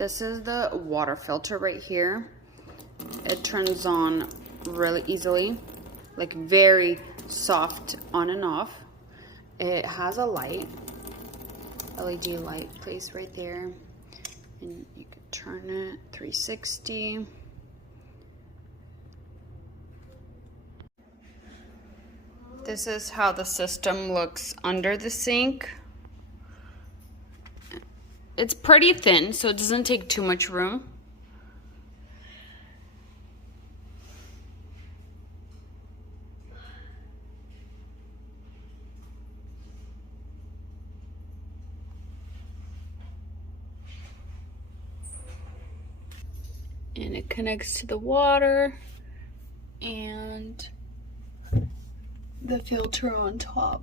This is the water filter right here. It turns on really easily, like very soft on and off. It has a light, LED light placed right there, and you can turn it 360. This is how the system looks under the sink. It's pretty thin, so it doesn't take too much room. And it connects to the water and the filter on top.